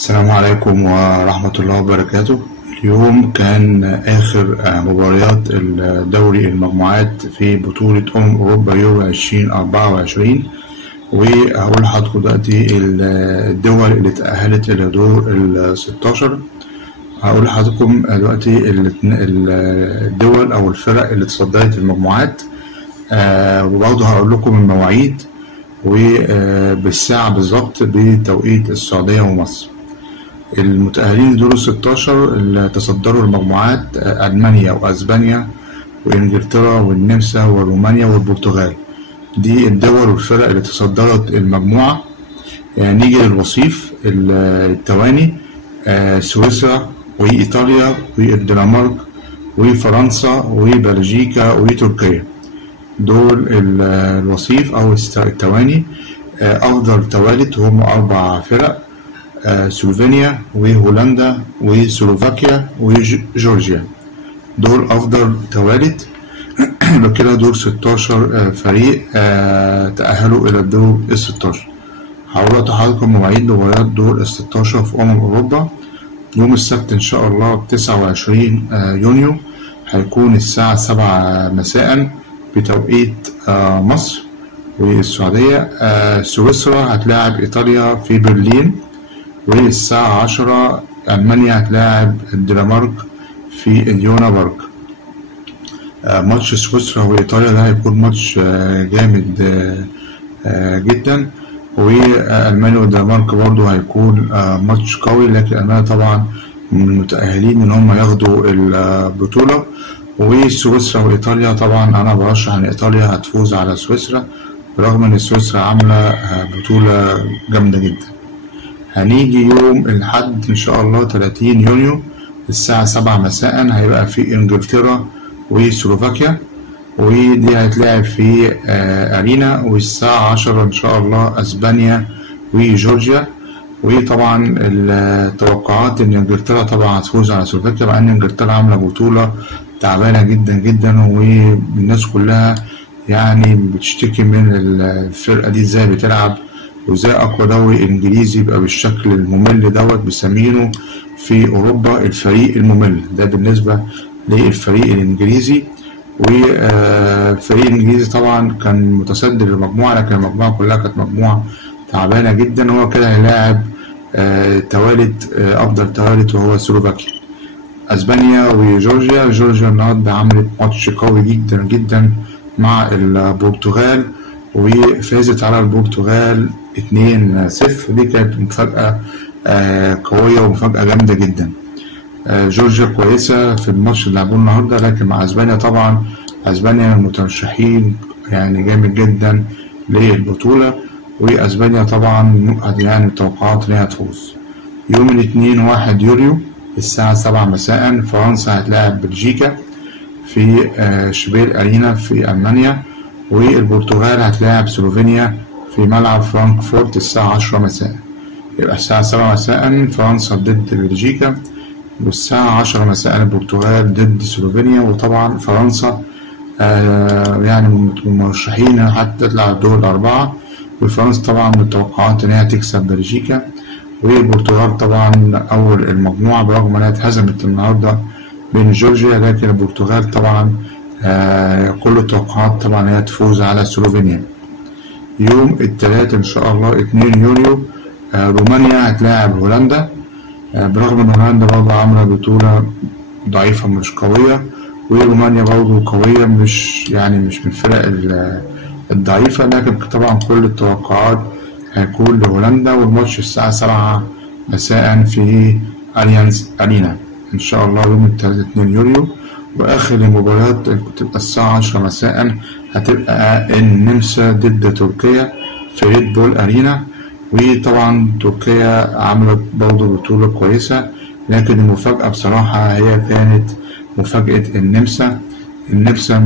السلام عليكم ورحمة الله وبركاته. اليوم كان آخر مباريات دوري المجموعات في بطولة أوروبا يورو 2024، وهقول لحضراتكم دلوقتي الدول اللي تأهلت إلى دور ال16. هقول لحضراتكم دلوقتي الدول أو الفرق اللي تصدرت المجموعات، وبرضه هقول لكم المواعيد وبالساعة بالظبط بتوقيت السعودية ومصر. المتأهلين دور ال16 اللي تصدروا المجموعات ألمانيا وأسبانيا وإنجلترا والنمسا ورومانيا والبرتغال. دي الدول والفرق اللي تصدرت المجموعة. نيجي للوصيف التواني: سويسرا وإيطاليا والدنمارك وفرنسا وبلجيكا وتركيا. دول الوصيف أو التواني. أفضل توالت هم 4 فرق: سلوفينيا وهولندا وسلوفاكيا وجورجيا. دول أفضل توالت. بكده دور 16 فريق تأهلوا إلى الدور ال16. هقول لحضراتكم مواعيد مباريات دور ال16 في أوروبا. يوم السبت إن شاء الله 29 يونيو هيكون الساعة 7 مساء بتوقيت مصر والسعودية. سويسرا هتلاعب إيطاليا في برلين، والساعة 10 ألمانيا هتلاعب الدنمارك في اليونا بارك. ماتش سويسرا وإيطاليا ده هيكون ماتش جامد جدا، وألمانيا والدنمارك برضه هيكون ماتش قوي، لكن ألمانيا طبعا من المتأهلين إن هم ياخدوا البطولة. وسويسرا وإيطاليا طبعا أنا برشح إن إيطاليا هتفوز على سويسرا، برغم إن سويسرا عاملة بطولة جامدة جدا. هنيجي يوم الأحد إن شاء الله 30 يونيو الساعة 7 مساء هيبقى في إنجلترا وسلوفاكيا، ودي هتلعب في أرينا. والساعة 10 إن شاء الله أسبانيا وجورجيا. وطبعا التوقعات إن إنجلترا طبعا هتفوز على سلوفاكيا، مع إن إنجلترا عاملة بطولة تعبانة جدا جدا، والناس كلها يعني بتشتكي من الفرقة دي ازاي بتلعب، وازاي أقوى دوري إنجليزي يبقى بالشكل الممل دوت. بيسمينه في أوروبا الفريق الممل، ده بالنسبة للفريق الإنجليزي. والفريق الإنجليزي طبعا كان متصدر المجموعة، لكن المجموعة كلها كانت مجموعة تعبانة جدا. هو كده هيلاعب توالت أفضل توالت وهو سلوفاكيا. أسبانيا وجورجيا. جورجيا النهارده عملت ماتش قوي جدا جدا مع البرتغال، وفازت على البرتغال 2-0. دي كانت مفاجأة قوية ومفاجأة جامدة جدا. جورجيا كويسة في الماتش اللي لعبوه النهارده، لكن مع أسبانيا طبعا أسبانيا من المترشحين يعني جامد جدا للبطولة، وأسبانيا طبعا يعني توقعات إنها تفوز. يوم الاثنين 1 يوليو الساعة 7 مساء فرنسا هتلاعب بلجيكا في شبيل أرينا في ألمانيا، والبرتغال هتلاعب سلوفينيا في ملعب فرانكفورت الساعة 10 مساء. يبقى الساعة 7 مساء فرنسا ضد بلجيكا، والساعة 10 مساء البرتغال ضد سلوفينيا. وطبعا فرنسا يعني من المرشحين حتى تطلع الدور ال4، وفرنسا طبعا من التوقعات إنها تكسب بلجيكا. والبرتغال طبعا أول المجموعة برغم إنها اتهزمت النهاردة بين جورجيا، لكن البرتغال طبعا كل التوقعات طبعا هي تفوز على سلوفينيا. يوم الثلاث إن شاء الله 2 يوليو رومانيا هتلاعب هولندا، برغم إن هولندا برضه عاملة بطولة ضعيفة مش قوية، ورومانيا برضه قوية مش من الفرق الضعيفة، لكن طبعا كل التوقعات هيكون لهولندا. والماتش الساعة 7 مساء في أليانز أرينا إن شاء الله يوم الثلاث 2 يوليو. وآخر المباريات تبقى الساعة 10 مساء هتبقى النمسا ضد تركيا في ريد بول أرينا. وطبعا تركيا عملت برضه بطولة كويسة، لكن المفاجأة بصراحة هي كانت مفاجأة النمسا. النمسا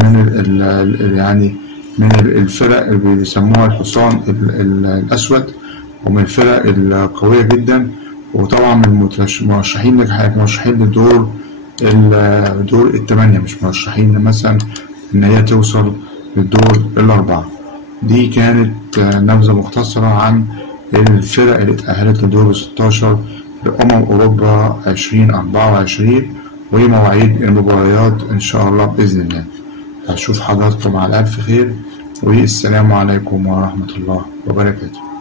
من الفرق اللي بيسموها الحصان الأسود، ومن الفرق القوية جدا. وطبعا من المرشحين لدور ال8، مش مرشحين مثلا إن هي توصل للدور ال4. دي كانت نبذة مختصرة عن الفرق اللي اتأهلت لدور 16 لأمم أوروبا 2024 ومواعيد المباريات إن شاء الله بإذن الله. أشوف حضراتكم على ألف خير، والسلام عليكم ورحمة الله وبركاته.